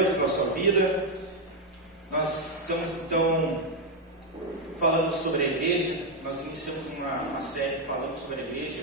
Deus pela sua vida. Nós estamos então falando sobre a igreja. Nós iniciamos uma série falando sobre a igreja.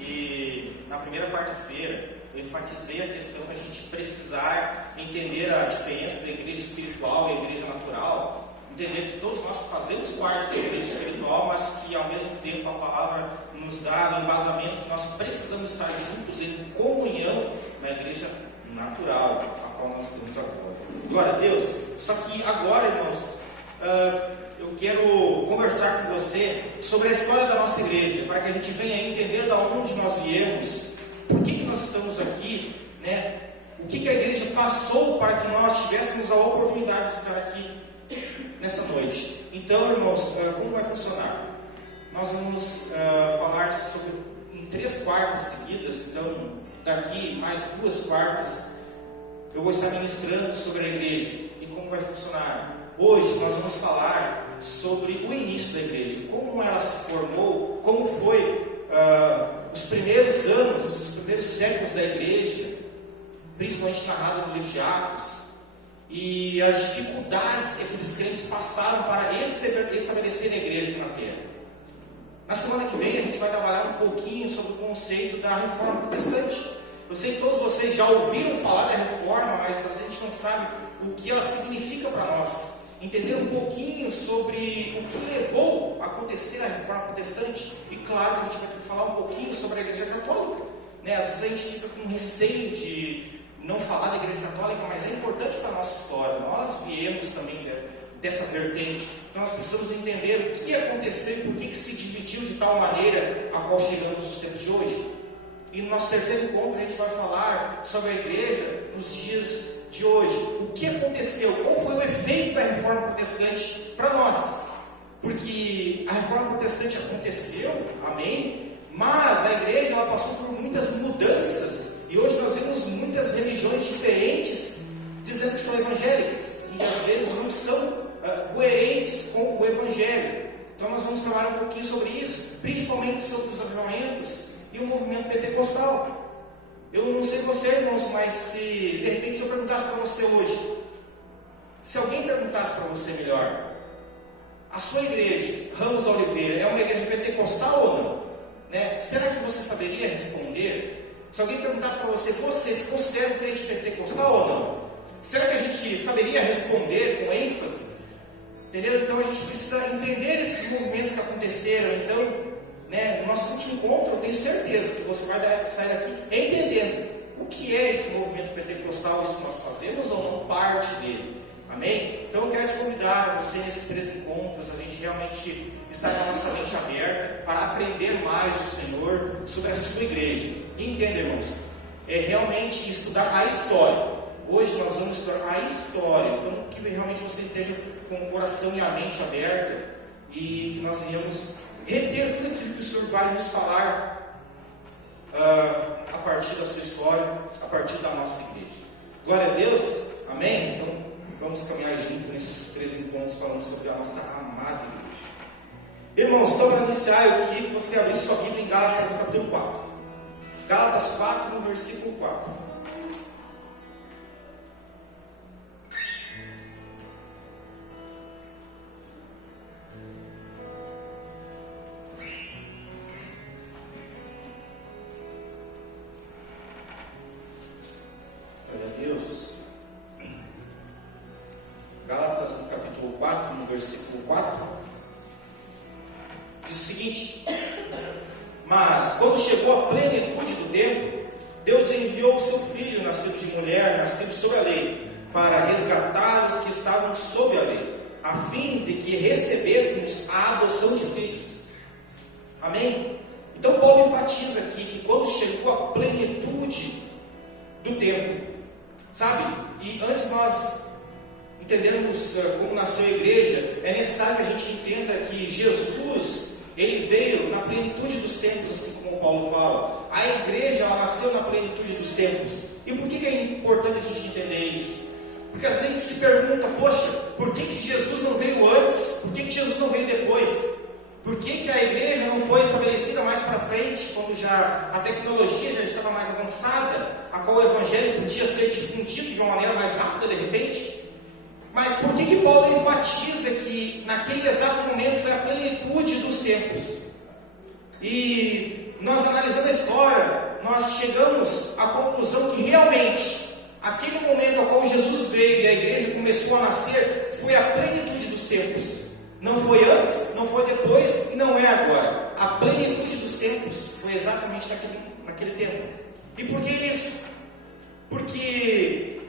E na primeira quarta-feira eu enfatizei a questão da gente precisar entender a diferença da igreja espiritual e a igreja natural. Entender que todos nós fazemos parte da igreja espiritual, mas que ao mesmo tempo a palavra nos dá o embasamento que nós precisamos estar juntos em comunhão na igreja natural, a qual nós temos agora. Glória a Deus. Só que agora, irmãos, eu quero conversar com você sobre a história da nossa igreja, para que a gente venha entender de onde nós viemos, por que nós estamos aqui, né? O que a igreja passou para que nós tivéssemos a oportunidade de estar aqui nessa noite. Então, irmãos, como vai funcionar? Nós vamos falar sobre em 3 quartas seguidas. Então, daqui mais 2 quartas eu vou estar ministrando sobre a igreja e como vai funcionar. Hoje nós vamos falar sobre o início da igreja, como ela se formou, como foi os primeiros anos, os primeiros séculos da igreja, principalmente narrado no livro de Atos, e as dificuldades que aqueles crentes passaram para estabelecer a igreja aqui na terra. Na semana que vem a gente vai trabalhar um pouquinho sobre o conceito da reforma protestante. Eu sei que todos vocês já ouviram falar da reforma, mas a gente não sabe o que ela significa para nós. Entender um pouquinho sobre o que levou a acontecer a reforma protestante. E claro, a gente vai ter que falar um pouquinho sobre a igreja católica, né? Às vezes a gente fica com receio de não falar da igreja católica, mas é importante para a nossa história. Nós viemos também dessa vertente. Então nós precisamos entender o que aconteceu e por que se dividiu de tal maneira a qual chegamos nos tempos de hoje. E no nosso terceiro encontro a gente vai falar sobre a igreja nos dias de hoje. O que aconteceu? Qual foi o efeito da reforma protestante para nós? Porque a reforma protestante aconteceu, amém? Mas a igreja ela passou por muitas mudanças. E hoje nós vemos muitas religiões diferentes dizendo que são evangélicas. E às vezes não são coerentes com o evangelho. Então nós vamos trabalhar um pouquinho sobre isso, principalmente sobre os avivamentos e o movimento pentecostal. Eu não sei você, irmãos, mas se de repente se eu perguntasse para você hoje, se alguém perguntasse para você melhor, a sua igreja, Ramos da Oliveira, é uma igreja pentecostal ou não? Né? Será que você saberia responder? Se alguém perguntasse para você, você se considera um crente pentecostal ou não? Será que a gente saberia responder com ênfase? Entendeu? Então a gente precisa entender esses movimentos que aconteceram. Então, né, no nosso último encontro, eu tenho certeza que você vai sair daqui entendendo o que é esse movimento pentecostal, isso nós fazemos ou não parte dele. Amém? Então eu quero te convidar a você nesses 3 encontros, a gente realmente estar com a nossa mente aberta para aprender mais do Senhor sobre a sua igreja. E entender, irmãos, é realmente estudar a história. Hoje nós vamos estudar a história. Então que realmente você esteja com o coração e a mente aberta e que nós venhamos reter tudo aquilo que o Senhor vai nos falar a partir da sua história, a partir da nossa igreja. Glória a Deus, amém? Então vamos caminhar junto nesses 3 encontros falando sobre a nossa amada igreja. Irmãos, então para iniciar eu queria que você abrisse sua Bíblia em Gálatas no capítulo 4. Gálatas 4 no versículo 4. Gálatas no capítulo 4, no versículo 4, diz o seguinte: mas quando chegou a plenitude do tempo, Deus enviou o seu filho, nascido de mulher, nascido sob a lei, para resgatar os que estavam sob a lei, a fim de que recebêssemos a adoção de filhos. Amém? Então Paulo enfatiza aqui que quando chegou a plenitude do tempo, sabe? E antes nós entendermos como nasceu a igreja, é necessário que a gente entenda que Jesus, ele veio na plenitude dos tempos, assim como Paulo fala. A igreja, ela nasceu na plenitude dos tempos. E por que é importante a gente entender isso? Porque às vezes a gente se pergunta, poxa, por que Jesus não veio antes? Por que Jesus não veio depois? Por que a igreja não foi estabelecida mais para frente, quando já a tecnologia já estava mais avançada, a qual o evangelho podia ser difundido de uma maneira mais rápida de repente? Mas por que Paulo enfatiza que naquele exato momento foi a plenitude dos tempos? E nós analisando a história, nós chegamos à conclusão que realmente aquele momento ao qual Jesus veio e a igreja começou a nascer foi a plenitude dos tempos. Não foi antes, não foi depois e não é agora. A plenitude dos tempos foi exatamente naquele tempo. E por que isso? Porque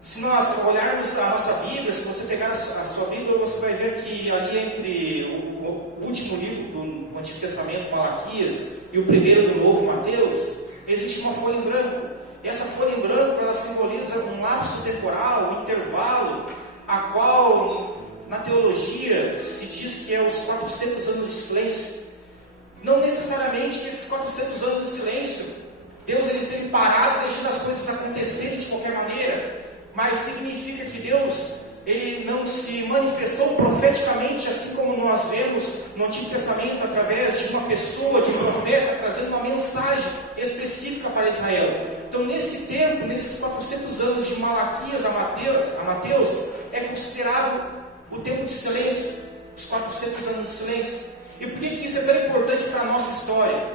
se nós olharmos a nossa Bíblia, se você pegar a sua Bíblia, você vai ver que ali entre o último livro do Antigo Testamento, Malaquias, e o primeiro do Novo, Mateus, existe uma folha em branco. E essa folha em branco, ela simboliza um lapso temporal, um intervalo, a qual na teologia se diz que é os 400 anos de silêncio. Não necessariamente que esses 400 anos de silêncio, Deus ele esteve parado, deixando as coisas acontecerem de qualquer maneira, mas significa que Deus ele não se manifestou profeticamente, assim como nós vemos no Antigo Testamento, através de uma pessoa, de um profeta, trazendo uma mensagem específica para Israel. Então, nesse tempo, nesses 400 anos de Malaquias a Mateus, é considerado o tempo de silêncio, os 400 anos de silêncio. E por que isso é tão importante para a nossa história?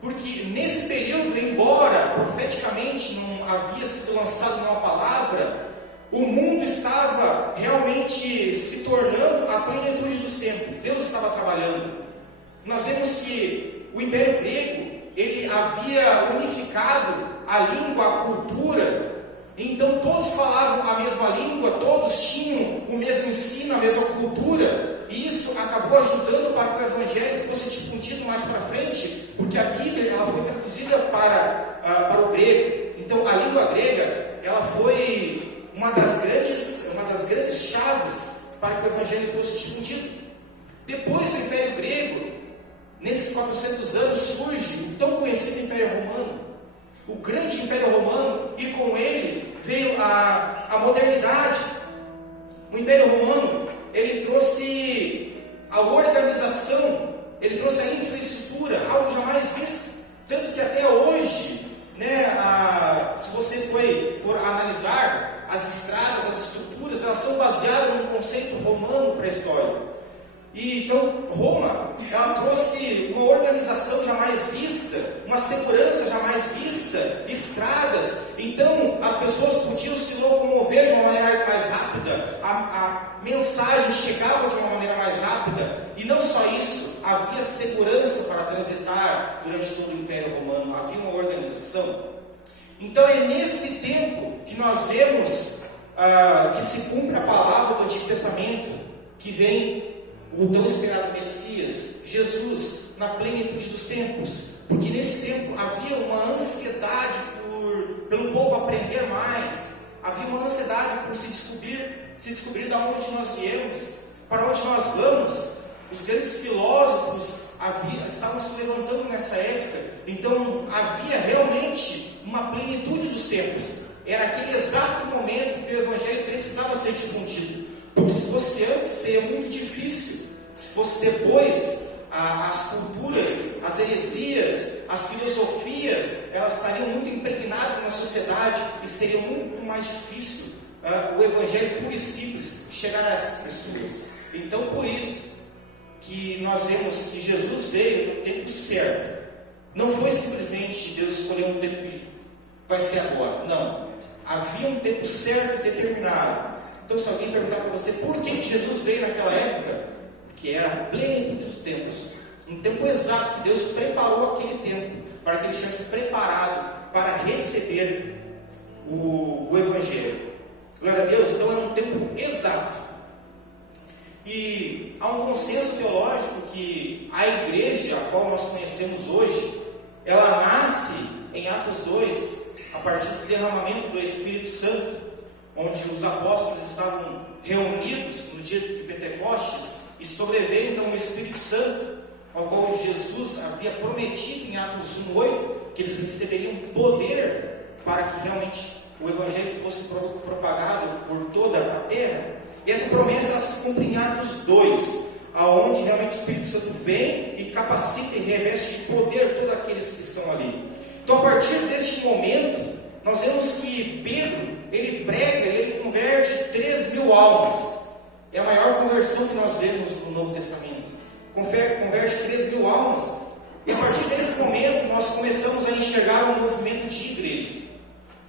Porque nesse período, embora profeticamente não havia sido lançado uma palavra, o mundo estava realmente se tornando a plenitude dos tempos. Deus estava trabalhando. Nós vemos que o Império Grego, ele havia unificado a língua, a cultura. Então todos falavam a mesma língua, todos tinham o mesmo ensino, a mesma cultura, e isso acabou ajudando para que o Evangelho fosse difundido mais para frente, porque a Bíblia ela foi traduzida para o grego. Então a língua grega ela foi uma das grandes chaves para que o Evangelho fosse difundido. Depois do Império Grego, nesses 400 anos surge o tão conhecido Império Romano, o grande Império Romano, e com ele veio a modernidade. O Império Romano, ele trouxe a organização, ele trouxe a infraestrutura, algo jamais visto, tanto que até hoje, se você for analisar as estradas, as estruturas, elas são baseadas num conceito romano para a história. E então Roma, ela trouxe uma organização jamais vista, uma segurança jamais vista, estradas. Então as pessoas podiam se locomover de uma maneira mais rápida, a mensagem chegava de uma maneira mais rápida. E não só isso, havia segurança para transitar durante todo o Império Romano, havia uma organização. Então é nesse tempo que nós vemos que se cumpre a palavra do Antigo Testamento, que vem o tão esperado Messias, Jesus, na plenitude dos tempos. Porque nesse tempo havia uma ansiedade pelo povo aprender mais, havia uma ansiedade por se descobrir de onde nós viemos, para onde nós vamos. Os grandes filósofos estavam se levantando nessa época. Então havia realmente uma plenitude dos tempos. Era aquele exato momento que o Evangelho precisava ser difundido. Porque se fosse antes, seria muito difícil. Se fosse depois, as culturas, as heresias, as filosofias, elas estariam muito impregnadas na sociedade e seria muito mais difícil o Evangelho puro e simples chegar às pessoas. Então, por isso que nós vemos que Jesus veio no tempo certo. Não foi simplesmente Deus escolher um tempo que vai ser agora. Não. Havia um tempo certo e determinado. Então, se alguém perguntar para você por que Jesus veio naquela época, que era a plenitude dos tempos, um tempo exato que Deus preparou aquele tempo para que ele estivesse preparado para receber o Evangelho. Glória a Deus. Então é um tempo exato. E há um consenso teológico que a igreja, a qual nós conhecemos hoje, ela nasce em Atos 2, a partir do derramamento do Espírito Santo, onde os apóstolos estavam reunidos no dia de Pentecostes, e sobreveio então o Espírito Santo, ao qual Jesus havia prometido em Atos 1:8, que eles receberiam poder para que realmente o Evangelho fosse propagado por toda a terra. E essa promessa ela se cumpre em Atos 2, aonde realmente o Espírito Santo vem capacita e reveste de poder todos aqueles que estão ali. Então, a partir deste momento, nós vemos que Pedro, ele prega, ele converte 3.000 almas. É a maior conversão que nós vemos no Novo Testamento. Converte 3.000 almas. E a partir desse momento, nós começamos a enxergar um movimento de igreja.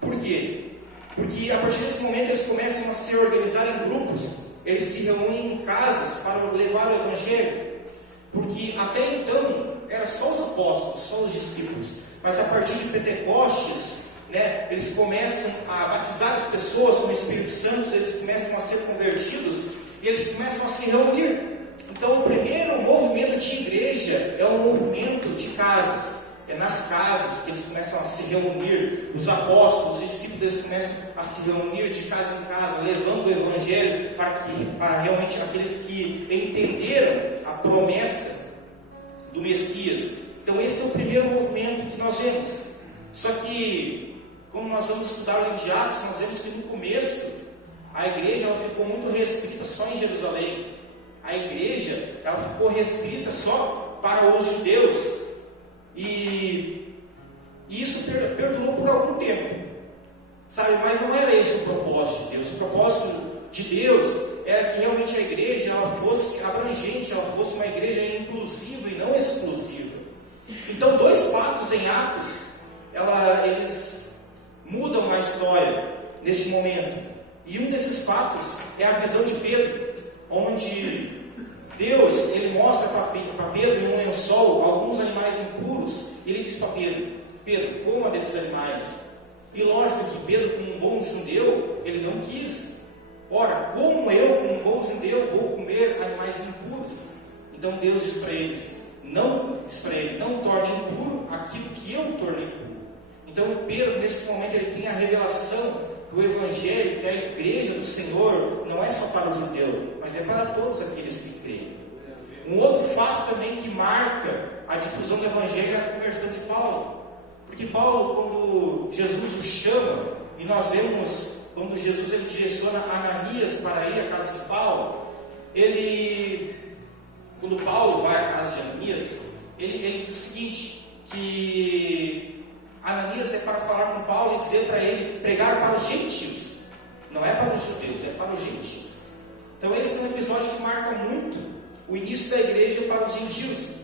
Por quê? Porque a partir desse momento, eles começam a se organizar em grupos. Eles se reúnem em casas para levar o Evangelho. Porque até então, era só os apóstolos, só os discípulos. Mas a partir de Pentecostes, eles começam a batizar as pessoas com o Espírito Santo, eles começam a ser convertidos e eles começam a se reunir. Então, o primeiro movimento de igreja é um movimento de casas. É nas casas que eles começam a se reunir. Os apóstolos, os discípulos, eles começam a se reunir de casa em casa, levando o Evangelho para realmente aqueles que entenderam a promessa do Messias. Então, esse é o primeiro movimento que nós vemos. Só que, como nós vamos estudar o livro de Atos, nós vemos que no começo a igreja ela ficou muito restrita só em Jerusalém. A igreja ela ficou restrita só para os judeus. E isso perdurou por algum tempo, sabe? Mas não era esse o propósito de Deus. O propósito de Deus era que realmente a igreja ela fosse abrangente, ela fosse uma igreja inclusiva e não exclusiva. Então, dois fatos em Atos, eles mudam a história neste momento. E um desses fatos é a visão de Pedro, onde Deus ele mostra para Pedro em um lençol alguns animais impuros. E ele diz para Pedro, coma desses animais. E lógico que Pedro, como um bom judeu, ele não quis. Ora, como eu, como um bom judeu, vou comer animais impuros? Então Deus diz para ele, não torne impuro aquilo que eu tornei impuro. Então Pedro, nesse momento, ele tem a revelação que o Evangelho, que a igreja do Senhor, não é só para o judeu, mas é para todos aqueles que creem. Um outro fato também que marca a difusão do Evangelho é a conversão de Paulo. Porque Paulo, quando Jesus o chama, e nós vemos quando Jesus ele direciona Ananias para ir à casa de Paulo, quando Paulo vai à casa de Ananias, ele diz o seguinte, que Ananias é para falar com Paulo e dizer para ele pregar para os gentios. Não é para os judeus, é para os gentios. Então esse é um episódio que marca muito o início da igreja para os gentios.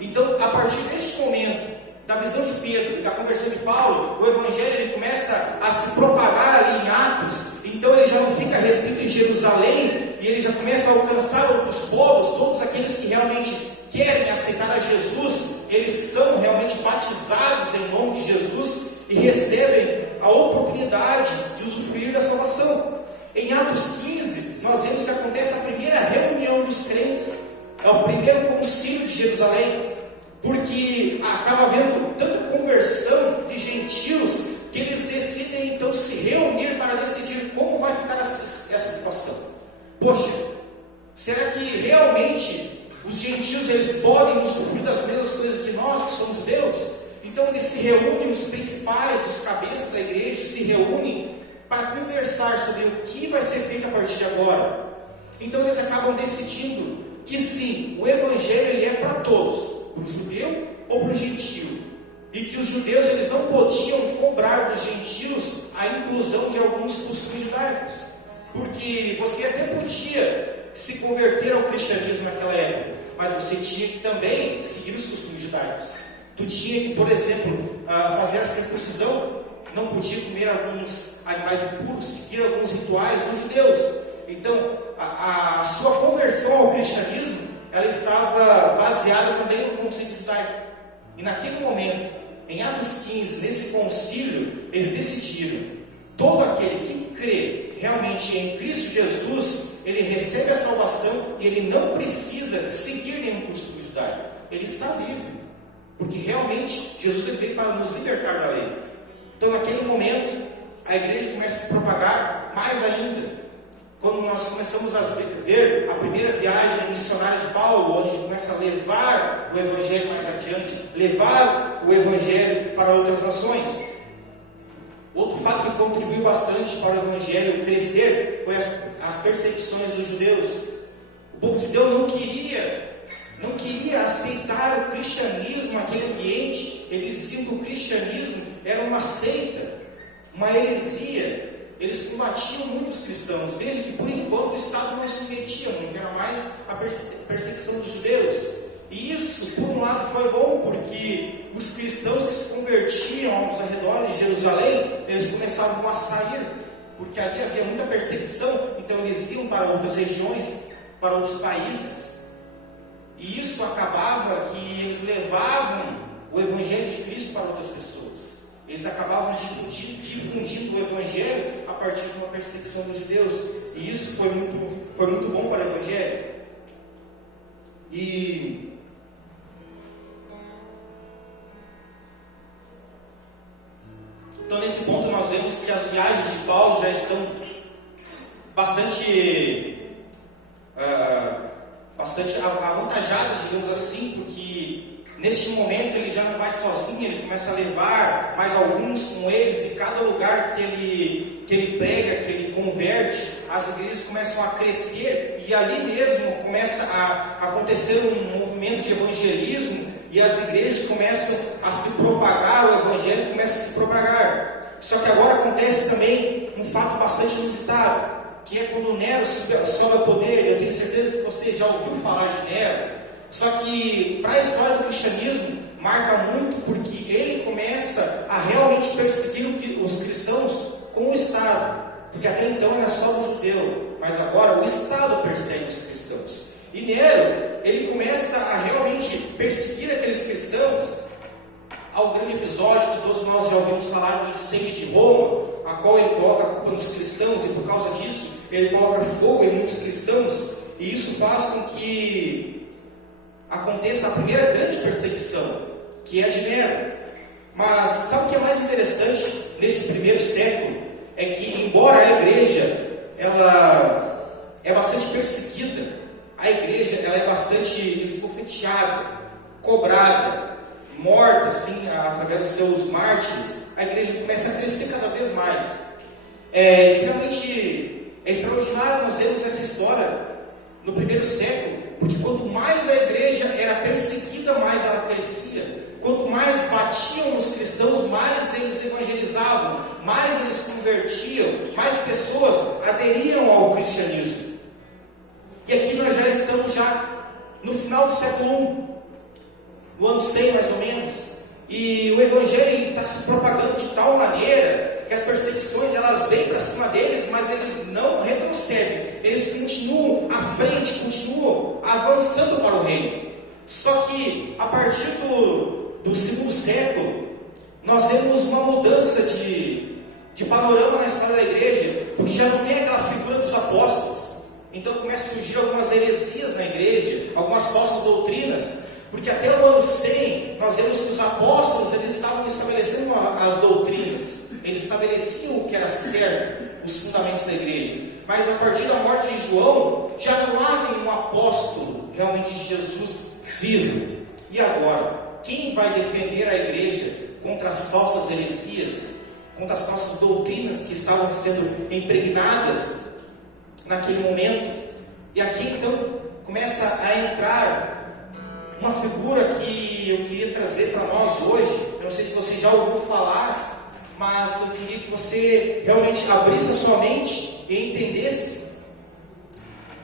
Então, a partir deste momento, da visão de Pedro e da conversão de Paulo, o Evangelho ele começa a se propagar ali em Atos. Então ele já não fica restrito em Jerusalém, e ele já começa a alcançar outros povos. Todos aqueles que realmente querem aceitar a Jesus, eles são realmente batizados em nome de Jesus e recebem a oportunidade de usufruir da salvação. Em Atos 15, nós vemos que acontece a primeira reunião dos crentes. É o primeiro concílio de Jerusalém, porque acaba havendo tanta conversão de gentios que eles decidem então se reunir para decidir como vai ficar essa situação. Poxa, será que realmente os gentios eles podem usufruir das mesmas coisas que nós, que somos judeus? Então eles se reúnem, os principais, os cabeças da igreja se reúnem para conversar sobre o que vai ser feito a partir de agora. Então eles acabam decidindo que sim, o Evangelho ele é para todos, para o judeu ou para o gentio, e que os judeus eles não podiam cobrar dos gentios a inclusão de alguns costumes judaicos, porque você até podia se converter ao cristianismo naquela época, mas você tinha que também seguir os costumes judaicos. Tu tinha que, por exemplo, fazer a circuncisão, não podia comer alguns animais impuros, seguir alguns rituais dos judeus. Então, a sua conversão ao cristianismo, ela estava baseada também no conceito judaico. E naquele momento, em Atos 15, nesse concílio, eles decidiram, todo aquele que crê realmente em Cristo Jesus, ele recebe a salvação e ele não precisa seguir nenhum costume judaico. Ele está livre, porque realmente Jesus veio para nos libertar da lei. Então, naquele momento, a igreja começa a se propagar mais ainda. Quando nós começamos a ver a primeira viagem missionária de Paulo, onde a gente começa a levar o Evangelho mais adiante, levar o Evangelho para outras nações. Outro fato que contribuiu bastante para o Evangelho crescer foi as perseguições dos judeus. O povo judeu não queria não queria aceitar o cristianismo naquele ambiente. Eles diziam que o cristianismo era uma seita, uma heresia. Eles combatiam muitos cristãos. Veja que por enquanto o Estado não se metia muito, era mais a perseguição dos judeus. E isso, por um lado, foi bom, porque os cristãos que se convertiam aos arredores de Jerusalém, eles começavam a sair, porque ali havia muita perseguição, então eles iam para outras regiões, para outros países. E isso acabava que eles levavam o Evangelho de Cristo para outras pessoas. Eles acabavam difundindo o Evangelho a partir de uma perseguição dos judeus. E isso foi muito bom para o Evangelho. Então, nesse ponto, nós vemos que as viagens de Paulo já estão bastante avantajadas, digamos assim, porque neste momento ele já não vai sozinho, ele começa a levar mais alguns com eles, e cada lugar que ele prega, que ele converte, as igrejas começam a crescer, e ali mesmo começa a acontecer um movimento de evangelismo, e as igrejas começam a se propagar, o evangelho começa a se propagar. Só que agora acontece também um fato bastante inusitado, que é quando Nero sobe ao poder. Eu tenho certeza que você já ouviu falar de Nero. Só que para a história do cristianismo marca muito, porque ele começa a realmente perseguir os cristãos com o Estado, porque até então era só o judeu, mas agora o Estado persegue os cristãos. E Nero, ele começa a realmente perseguir aqueles cristãos, ao grande episódio que todos nós já ouvimos falar do incêndio de Roma, a qual ele coloca a culpa nos cristãos, e por causa disso ele coloca fogo em muitos cristãos, e isso faz com que aconteça a primeira grande perseguição, que é de Nero. Mas sabe o que é mais interessante nesse primeiro século? É que, embora a igreja ela é bastante perseguida, a igreja ela é bastante esbofeteada, cobrada, morta assim, através dos seus mártires, a igreja começa a crescer cada vez mais. É extraordinário nós vemos essa história no primeiro século, porque quanto mais a igreja era perseguida, mais ela crescia. Quanto mais batiam nos cristãos, mais eles evangelizavam, mais eles convertiam, mais pessoas aderiam ao cristianismo. E aqui nós já estamos no final do século I, no ano 100 mais ou menos, e o evangelho está se propagando de tal maneira que as perseguições elas vêm para cima deles, mas eles não retrocedem, eles continuam à frente, continuam avançando para o reino. Só que a partir do segundo século, nós vemos uma mudança de panorama na história da igreja, porque já não tem aquela figura dos apóstolos. Então começam a surgir algumas heresias na igreja, algumas falsas doutrinas, porque até o ano 100, nós vemos que os apóstolos eles estavam estabelecendo as doutrinas, eles estabeleciam o que era certo, os fundamentos da igreja. Mas a partir da morte de João, já não há nenhum apóstolo realmente de Jesus vivo. E agora, quem vai defender a igreja contra as falsas heresias, contra as falsas doutrinas que estavam sendo impregnadas naquele momento? E aqui então começa a entrar uma figura que eu queria trazer para nós hoje. Eu não sei se você já ouviu falar, mas eu queria que você realmente abrisse a sua mente e entendesse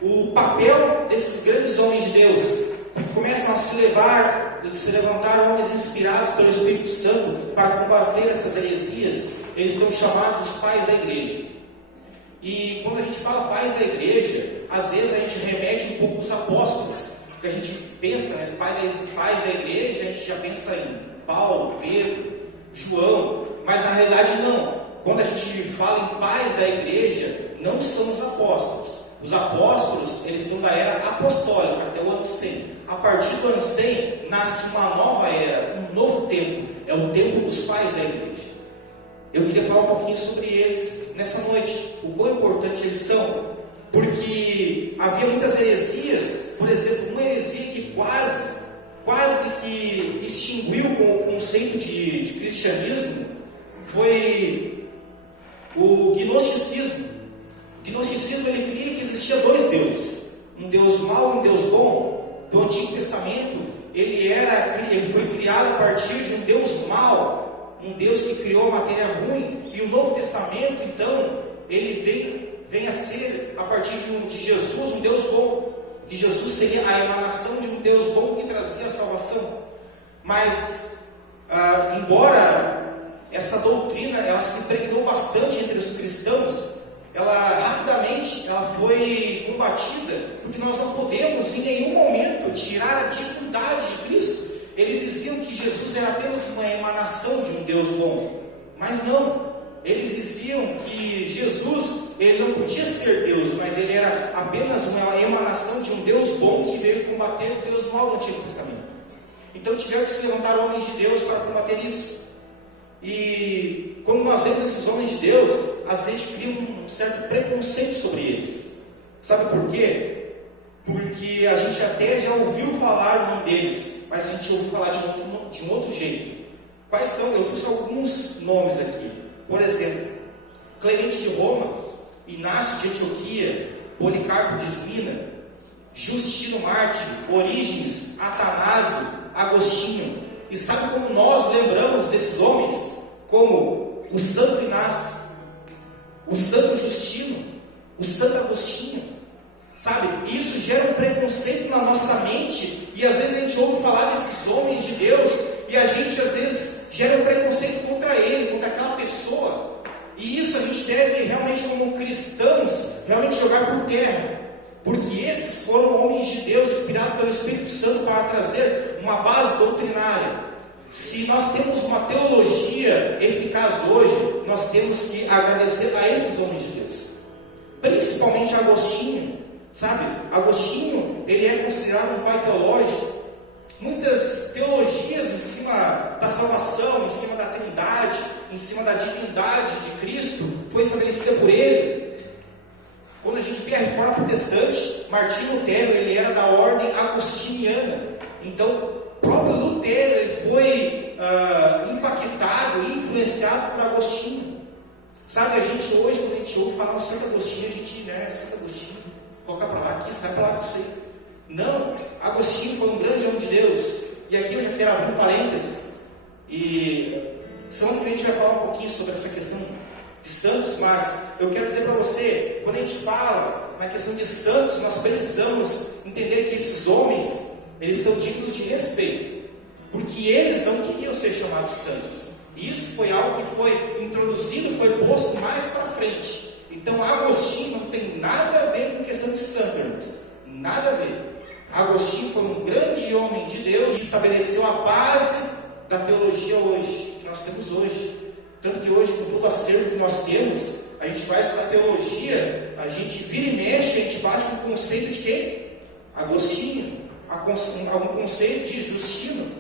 o papel desses grandes homens de Deus, que começam a se levantar homens inspirados pelo Espírito Santo para combater essas heresias. Eles são chamados os pais da igreja. E quando a gente fala pais da igreja, às vezes a gente remete um pouco aos apóstolos, porque a gente pensa, né, pais da igreja, a gente já pensa em Paulo, Pedro, João, mas na realidade não. Quando a gente fala em pais da igreja, não são os apóstolos. Os apóstolos, eles são da era apostólica até o ano 100. A partir do ano 100, nasce uma nova era, um novo tempo. É o tempo dos pais da igreja. Eu queria falar um pouquinho sobre eles nessa noite, o quão importante eles são, porque havia muitas heresias. Por exemplo, uma heresia que quase que extinguiu com o conceito de cristianismo foi o gnosticismo. O gnosticismo ele cria que existia dois deuses, um Deus mau e um Deus bom. do Antigo Testamento, ele foi criado a partir de um Deus mau, um Deus que criou matéria ruim, e o Novo Testamento, então, ele vem a ser, a partir de Jesus, um Deus bom, que Jesus seria a emanação de um Deus bom que trazia a salvação. Mas, embora essa doutrina ela se impregnou bastante entre os cristãos, rapidamente ela foi combatida, porque nós não podemos em nenhum momento tirar a divindade de Cristo. Eles diziam que Jesus era apenas uma emanação de um Deus bom, mas não. Eles diziam que Jesus, ele não podia ser Deus, mas ele era apenas uma emanação de um Deus bom que veio combater o Deus mau do Antigo Testamento. Então tiveram que se levantar homens de Deus para combater isso. E quando nós vemos esses homens de Deus, às vezes a gente cria um certo preconceito sobre eles. Sabe por quê? Porque a gente até já ouviu falar o nome deles, mas a gente ouviu falar de um outro jeito. Quais são? Eu trouxe alguns nomes aqui. Por exemplo, Clemente de Roma, Inácio de Antioquia, Policarpo de Esmina, Justino Mártir, Orígenes, Atanásio, Agostinho. E sabe como nós lembramos desses homens? Como o Santo Inácio, o Santo Justino, o Santo Agostinho. Sabe? Isso gera um preconceito na nossa mente, e às vezes a gente ouve falar desses homens de Deus, e a gente às vezes gera um preconceito contra ele, contra aquela pessoa. E isso a gente deve realmente, como cristãos, realmente jogar por terra. Porque esses foram homens de Deus, inspirados pelo Espírito Santo para trazer uma base doutrinária. Se nós temos uma teologia eficaz hoje, nós temos que agradecer a esses homens de Deus. Principalmente Agostinho, sabe? Agostinho, ele é considerado um pai teológico. Muitas teologias em cima da salvação, em cima da Trindade, em cima da divindade de Cristo, foi estabelecida por ele. Quando a gente vê a Reforma Protestante, Martinho Lutero, ele era da ordem agostiniana. Então, o próprio Lutero, ele foi impactado e influenciado por Agostinho. Sabe, a gente hoje, quando a gente ouve falar o Santo Agostinho, a gente, Santo Agostinho, coloca para lá aqui, sai para lá com isso aí. Não, Agostinho foi um grande homem de Deus. E aqui eu já quero abrir um parênteses. E semana que a gente vai falar um pouquinho sobre essa questão de santos, mas eu quero dizer para você, quando a gente fala na questão de santos, nós precisamos entender que esses homens, eles são dignos de respeito, porque eles não queriam ser chamados santos. E isso foi algo que foi introduzido, foi posto mais para frente. Então Agostinho não tem nada a ver com questão de santo, irmãos. Nada a ver. Agostinho foi um grande homem de Deus que estabeleceu a base da teologia hoje, que nós temos hoje. Tanto que hoje, com todo o acervo que nós temos, a gente vai estudar teologia, a gente vira e mexe, a gente bate com o conceito de quem? Agostinho. Algum conceito de Justino.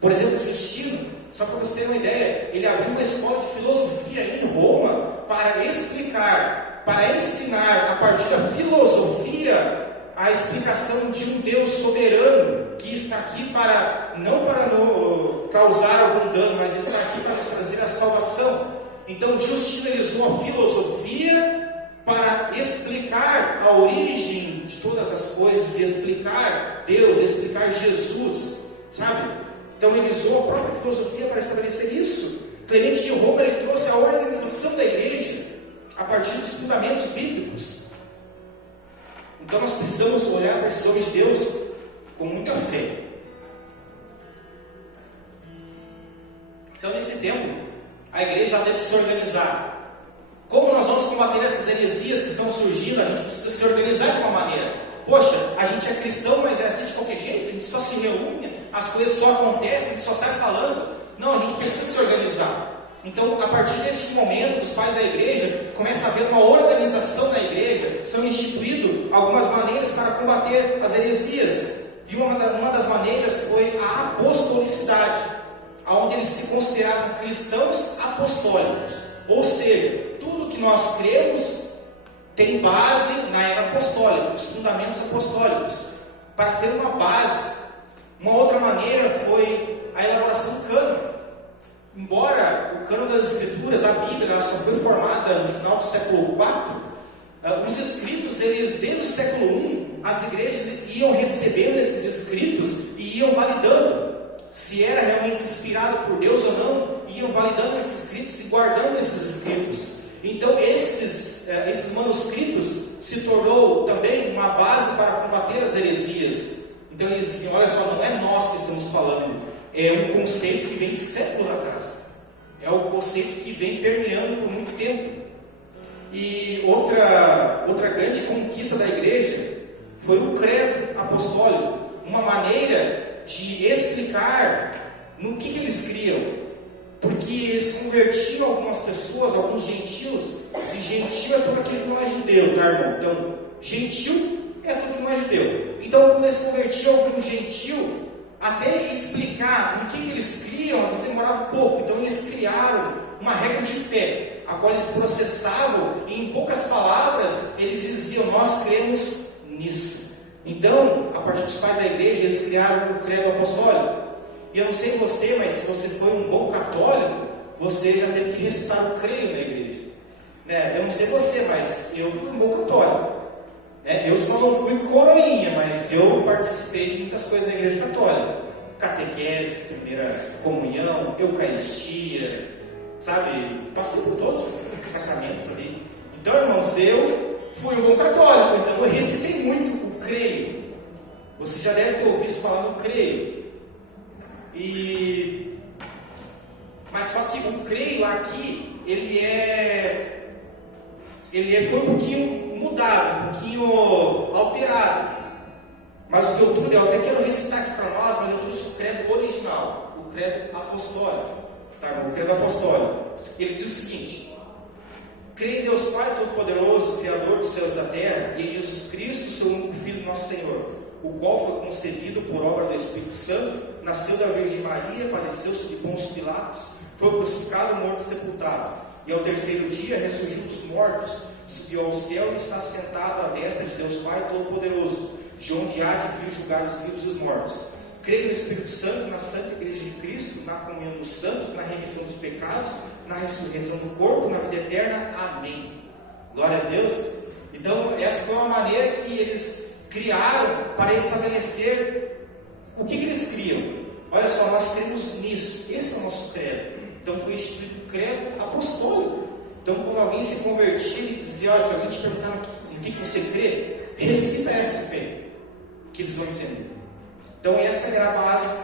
Por exemplo, Justino, só para você ter uma ideia, ele abriu uma escola de filosofia em Roma para explicar, para ensinar a partir da filosofia a explicação de um Deus soberano que está aqui não para causar algum dano, mas está aqui para nos trazer a salvação. Então Justino ele usou a filosofia para explicar a origem de todas as coisas, e explicar Deus, explicar Jesus, sabe? Então ele usou a própria filosofia para estabelecer isso. Clemente de Roma ele trouxe a organização da igreja a partir dos fundamentos bíblicos. Então nós precisamos olhar para esses homens de Deus com muita fé. Então nesse tempo, a igreja deve se organizar. Como nós vamos combater essas heresias que estão surgindo? A gente precisa se organizar de uma maneira. Poxa, a gente é cristão, mas é assim de qualquer jeito, a gente só se reúne, as coisas só acontecem, a gente só sai falando. Não, a gente precisa se organizar. Então, a partir desse momento, os pais da igreja começam a haver uma organização na igreja, são instituídas algumas maneiras para combater as heresias. E uma das maneiras foi a apostolicidade, onde eles se consideravam cristãos apostólicos. Ou seja, tudo que nós cremos tem base na era apostólica, os fundamentos apostólicos, para ter uma base. Uma outra maneira foi a elaboração do cânon. Embora o cânon das Escrituras, a Bíblia, ela só foi formada no final do século IV, os escritos, eles desde o século I, as igrejas iam recebendo esses escritos e iam validando se era realmente inspirado por Deus ou não, iam validando esses escritos e guardando esses escritos. Então esses manuscritos se tornou também uma base para combater as heresias. Então eles diziam, olha só, não é nós que estamos falando, é um conceito que vem de séculos atrás, é um conceito que vem permeando por muito tempo. E outra grande conquista da igreja foi o credo apostólico, uma maneira de explicar no que eles criam, porque eles convertiam algumas pessoas, alguns gentios, e gentio é todo aquele que não é judeu, tá, irmão? Então, gentil é tudo que não é judeu. Então, quando eles convertiam algum gentil, até explicar no que eles criam, às vezes demorava um pouco. Então, eles criaram uma regra de fé, a qual eles processavam, e em poucas palavras, eles diziam, nós cremos nisso. Então, a partir dos pais da igreja, eles criaram o credo apostólico. E eu não sei você, mas se você foi um bom católico, você já teve que recitar o creio na igreja. Eu não sei você, mas eu fui um bom católico. Eu só não fui coroinha, mas eu participei de muitas coisas da igreja católica. Catequese, primeira comunhão, eucaristia, sabe? Passei por todos os sacramentos ali. Então, irmãos, eu fui um bom católico, então eu recitei muito o creio. Você já deve ter ouvido falar no creio. Mas só que o creio aqui, ele foi um pouquinho mudado, um pouquinho alterado. Mas o que eu até quero recitar aqui para nós, mas eu trouxe o credo original, o credo apostólico. Tá, o credo apostólico. Ele diz o seguinte: creio em Deus Pai Todo-Poderoso, Criador dos céus e da terra, e em Jesus Cristo, seu único Filho, nosso Senhor, o qual foi concebido por obra do Espírito Santo, nasceu da Virgem Maria, padeceu sob Pôncio Pilatos, foi crucificado, morto e sepultado, e ao terceiro dia ressurgiu dos mortos, subiu ao céu e está sentado à destra de Deus Pai Todo-Poderoso, de onde há de vir julgar os vivos e os mortos. Creio no Espírito Santo, na Santa Igreja de Cristo, na comunhão dos santos, na remissão dos pecados, na ressurreição do corpo, na vida eterna. Amém. Glória a Deus. Então, essa foi uma maneira que eles criaram para estabelecer o que eles criam. Olha só, nós cremos nisso. Esse é o nosso credo. Então, foi instituído o credo apostólico. Então, quando alguém se convertia, ele dizia, olha, se alguém te perguntar no que você crê, recita essa fé, que eles vão entender. Então, essa era a base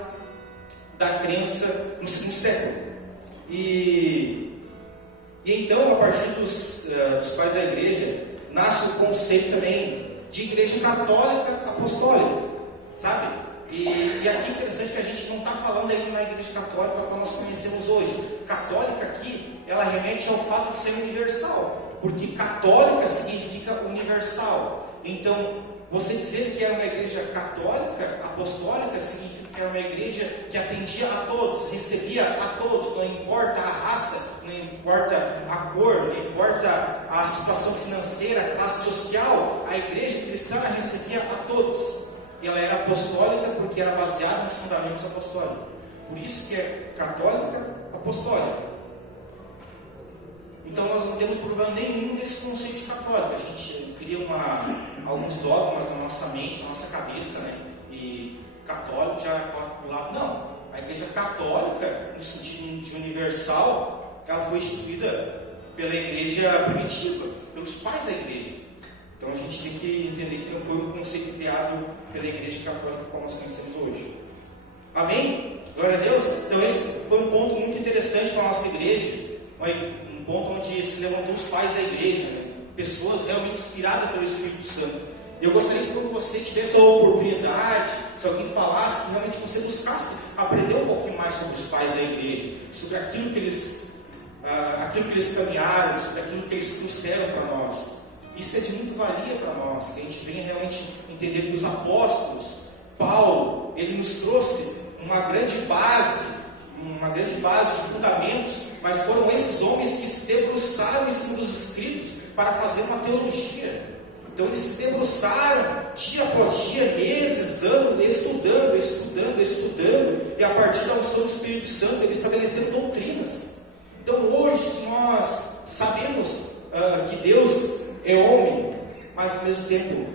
da crença no segundo século. E então, a partir dos pais da igreja, nasce o conceito também de igreja católica apostólica, sabe? E aqui é interessante que a gente não está falando ainda na igreja católica como nós conhecemos hoje. Católica aqui, ela remete ao fato de ser universal, porque católica significa universal. Então, você dizer que era uma igreja católica, apostólica, significa que era uma igreja que atendia a todos, recebia a todos, não importa a raça, não importa a cor, não importa a situação financeira, a classe social, a igreja cristã recebia a todos. E ela era apostólica porque era baseada nos fundamentos apostólicos. Por isso que é católica apostólica. Então nós não temos problema nenhum nesse conceito de católica. A gente cria alguns dogmas na nossa mente, na nossa cabeça, né? E católico já coloca para o lado. Não. A igreja católica, no sentido de universal, ela foi instituída pela igreja primitiva, pelos pais da igreja. Então a gente tem que entender que não foi um conceito criado pela igreja católica como nós conhecemos hoje. Amém? Glória a Deus. Então esse foi um ponto muito interessante para a nossa igreja, um ponto onde se levantou os pais da igreja, né? Pessoas realmente inspiradas pelo Espírito Santo. Eu gostaria que quando você tivesse a oportunidade, se alguém falasse, que realmente você buscasse aprender um pouquinho mais sobre os pais da igreja, sobre aquilo que eles caminharam, sobre aquilo que eles trouxeram para nós. Isso é de muito valia para nós, que a gente venha realmente entender que os apóstolos, Paulo, ele nos trouxe uma grande base de fundamentos, mas foram esses homens que se debruçaram em cima dos escritos para fazer uma teologia. Então eles se debruçaram dia após dia, meses, anos, estudando, e a partir da unção do Espírito Santo eles estabeleceram doutrinas. Então hoje nós sabemos que Deus é homem, mas mas ao mesmo tempo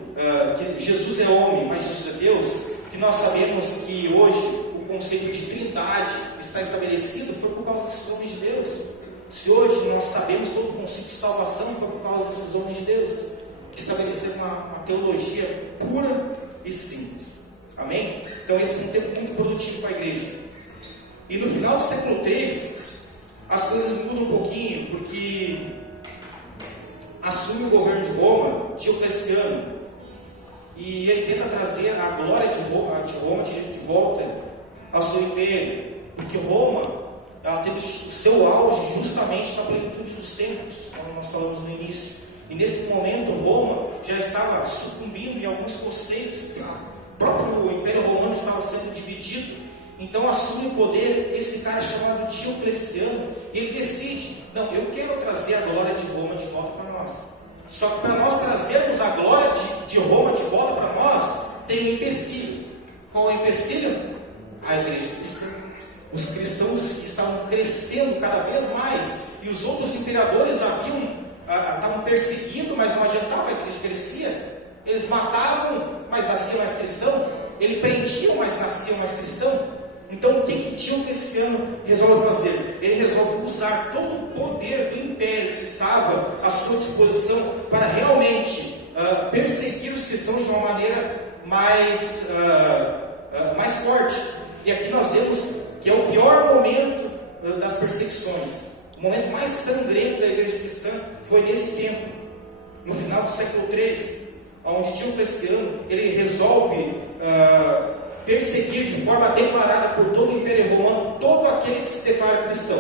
que Jesus é homem, mas Jesus é Deus, que nós sabemos que hoje o conceito de trindade está estabelecido foi por causa desses homens de Deus. Se hoje nós sabemos todo o conceito de salvação, foi por causa desses homens de Deus, que estabeleceram uma teologia pura e simples. Amém? Então esse foi um tempo muito produtivo para a igreja. E no final do século III, as coisas mudam um pouquinho, porque assume o governo de Roma, Diocleciano, e ele tenta trazer a glória de Roma de volta ao seu império, porque Roma ela teve o seu auge justamente na plenitude dos tempos, como nós falamos no início. E nesse momento Roma já estava sucumbindo em alguns conceitos, o próprio Império Romano estava sendo dividido. Então assume o poder esse cara chamado Diocleciano, e ele decide: não, eu quero trazer a glória de Roma de volta para nós. Só que para nós trazermos a glória de Roma de volta para nós, tem um empecilho. Qual é o empecilho? A igreja cristã. Os cristãos que estavam crescendo cada vez mais, e os outros imperadores estavam perseguindo, mas não adiantava, a igreja crescia. Eles matavam, mas nasciam mais cristão. Eles prendiam, mas nasciam mais cristão. Então o que Diocleciano resolve fazer? Ele resolve usar todo o poder do império que estava à sua disposição para realmente perseguir os cristãos de uma maneira mais forte. E aqui nós vemos que é o pior momento das perseguições. O momento mais sangrento da igreja cristã foi nesse tempo, no final do século III, onde Diocleciano ele resolve perseguir de forma declarada por todo o Império Romano todo aquele que se declara cristão.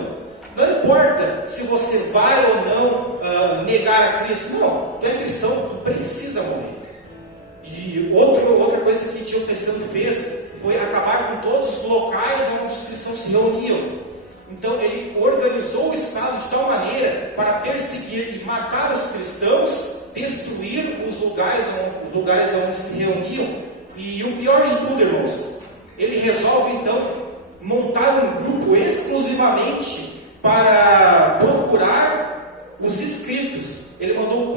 Não importa se você vai ou não negar a Cristo. Não, tu é cristão, tu precisa morrer. E outra coisa que Diocleciano fez foi acabar com todos os locais onde os cristãos se reuniam. Então ele organizou o Estado de tal maneira para perseguir e matar os cristãos, destruir os lugares onde se reuniam. E o pior de tudo, irmãos, ele resolve então montar um grupo exclusivamente para procurar os escritos. Ele mandou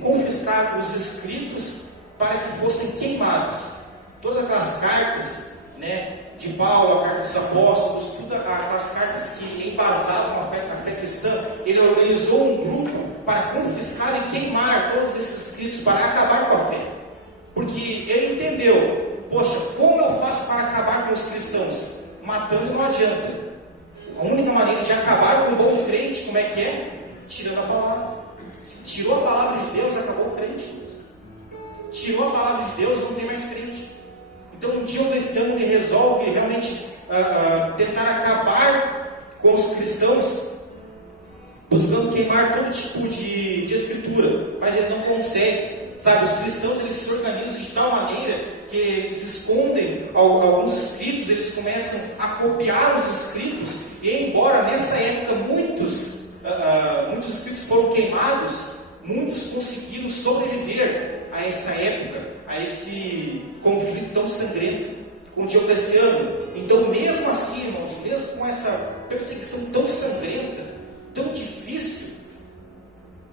confiscar os escritos para que fossem queimados. Todas aquelas cartas, de Paulo, a carta dos apóstolos, todas aquelas cartas que embasavam a fé cristã, ele organizou um grupo para confiscar e queimar todos esses escritos, para acabar com a fé. Porque ele entendeu: poxa, como eu faço para acabar com os cristãos? Matando não adianta. A única maneira de acabar com o bom crente, como é que é? Tirando a palavra. Tirou a palavra de Deus, acabou o crente. Tirou a palavra de Deus, não tem mais crente. Então um dia o Diocleciano ele resolve realmente tentar acabar com os cristãos, buscando queimar todo tipo de escritura, mas ele não consegue. Sabe, os cristãos eles se organizam de tal maneira que eles escondem alguns escritos, eles começam a copiar os escritos, e embora nessa época muitos escritos foram queimados, muitos conseguiram sobreviver a essa época, a esse conflito tão sangrento com Diocleciano. Então mesmo assim, irmãos, mesmo com essa perseguição tão sangrenta, tão difícil,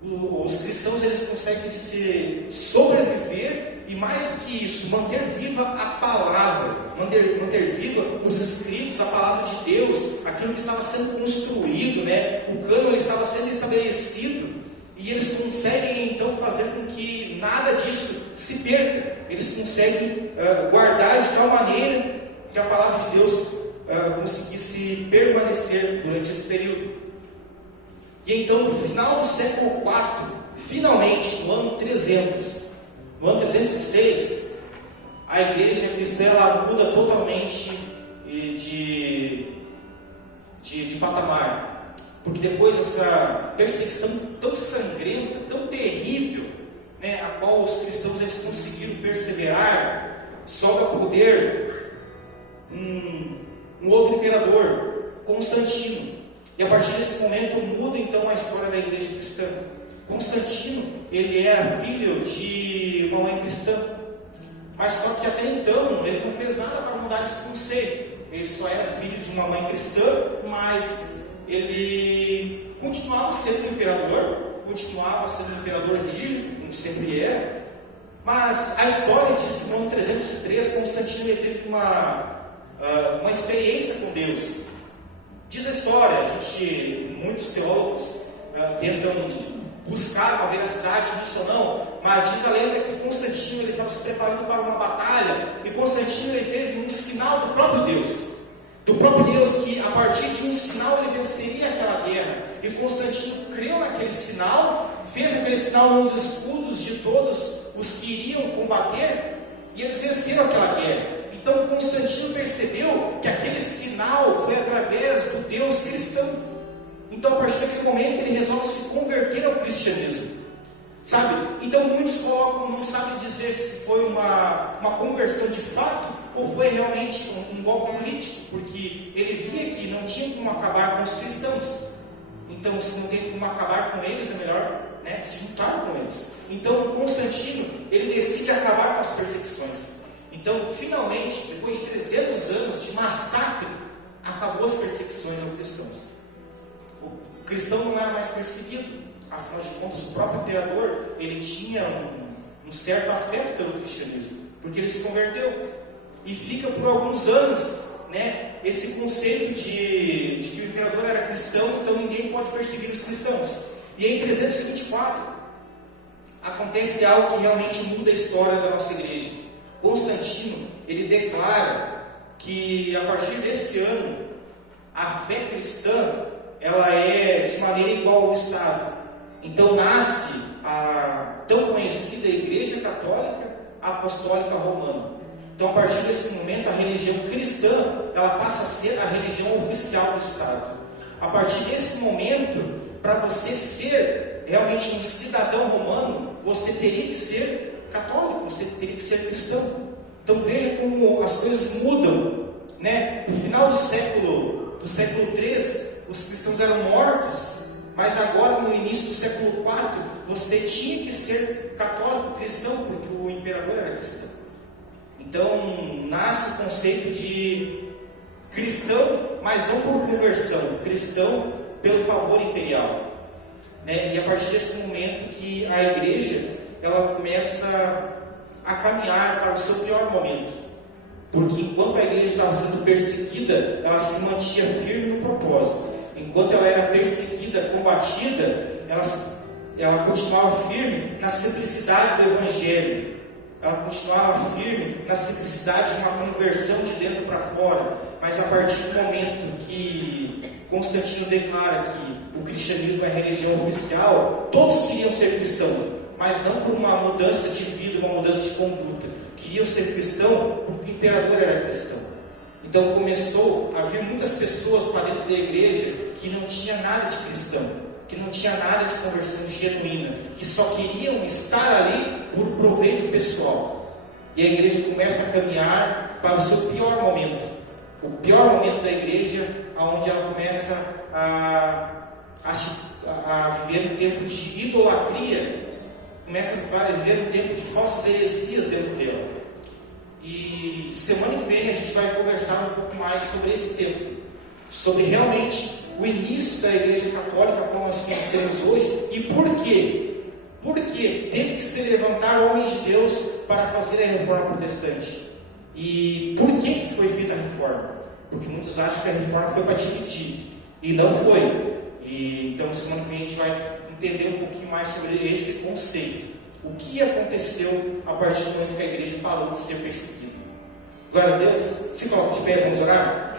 os cristãos eles conseguem se sobreviver, e mais do que isso, manter viva a palavra, manter viva os escritos, a palavra de Deus, aquilo que estava sendo construído, o cânone estava sendo estabelecido, e eles conseguem então fazer com que nada disso se perca. Eles conseguem guardar de tal maneira que a palavra de Deus conseguisse permanecer durante esse período. E então, no final do século IV, finalmente, no ano 306, a igreja cristã ela muda totalmente de patamar. Porque depois dessa perseguição tão sangrenta, tão terrível, a qual os cristãos eles conseguiram perseverar, sobe ao poder um outro imperador, Constantino. E a partir desse momento muda então a história da igreja cristã. Constantino, ele era filho de uma mãe cristã, mas só que até então ele não fez nada para mudar esse conceito. Ele só era filho de uma mãe cristã, mas ele continuava sendo um imperador rígido, como sempre é, Mas a história diz que no ano 303, Constantino ele teve uma experiência com Deus. Diz a história, muitos teólogos tentam buscar uma veracidade nisso ou não, mas diz a lenda que Constantino ele estava se preparando para uma batalha, e Constantino ele teve um sinal do próprio Deus, que a partir de um sinal ele venceria aquela guerra, e Constantino creu naquele sinal, fez aquele sinal nos escudos de todos os que iriam combater, e eles venceram aquela guerra. Então Constantino percebeu que aquele sinal foi através do Deus cristão. Então a partir daquele momento ele resolve se converter ao cristianismo, sabe? Então muitos não sabem dizer se foi uma conversão de fato ou foi realmente um golpe político, porque ele via que não tinha como acabar com os cristãos. Então se não tem como acabar com eles, é melhor se juntar com eles. Então Constantino ele decide acabar com as perseguições. Então finalmente, depois de 300 anos de massacre, acabou as perseguições aos cristãos. O cristão não era mais perseguido, afinal de contas o próprio imperador ele tinha um certo afeto pelo cristianismo, porque ele se converteu, e fica por alguns anos esse conceito de que o imperador era cristão, então ninguém pode perseguir os cristãos. E em 324 acontece algo que realmente muda a história da nossa igreja. Constantino ele declara que a partir desse ano a fé cristã ela é de maneira igual ao Estado. Então nasce a tão conhecida Igreja Católica Apostólica Romana. Então a partir desse momento a religião cristã ela passa a ser a religião oficial do Estado. A partir desse momento, para você ser realmente um cidadão romano, você teria que ser católico, você teria que ser cristão. Então veja como as coisas mudam, No final do século III, os cristãos eram mortos, mas agora no início do século IV, você tinha que ser católico cristão, porque o imperador era cristão. Então nasce o conceito de cristão, mas não por conversão, cristão pelo favor imperial. E a partir desse momento que a igreja ela começa a caminhar para o seu pior momento, porque enquanto a igreja estava sendo perseguida, ela se mantinha firme no propósito. Enquanto ela era perseguida, combatida, ela continuava firme na simplicidade do Evangelho. Ela continuava firme na simplicidade de uma conversão de dentro para fora. Mas a partir do momento que Constantino declara que o cristianismo é a religião oficial, todos queriam ser cristãos, mas não por uma mudança de vida, uma mudança de conduta. Queriam ser cristão porque o imperador era cristão. Então começou a vir muitas pessoas para dentro da igreja que não tinha nada de cristão, que não tinha nada de conversão genuína, que só queriam estar ali por proveito pessoal. E a igreja começa a caminhar para o seu pior momento. O pior momento da igreja, onde ela começa a viver um tempo de idolatria, começa a viver um tempo de falsas heresias dentro dela. E semana que vem a gente vai conversar um pouco mais sobre esse tempo, sobre realmente o início da Igreja Católica como nós conhecemos hoje e por quê? Porque teve que se levantar homens de Deus para fazer a reforma protestante. E por que foi feita a reforma? Porque muitos acham que a reforma foi para dividir, e não foi. E então semana que vem a gente vai entender um pouquinho mais sobre esse conceito. O que aconteceu a partir do momento que a igreja parou de ser perseguida. Glória a Deus. Se coloca de pé, vamos orar?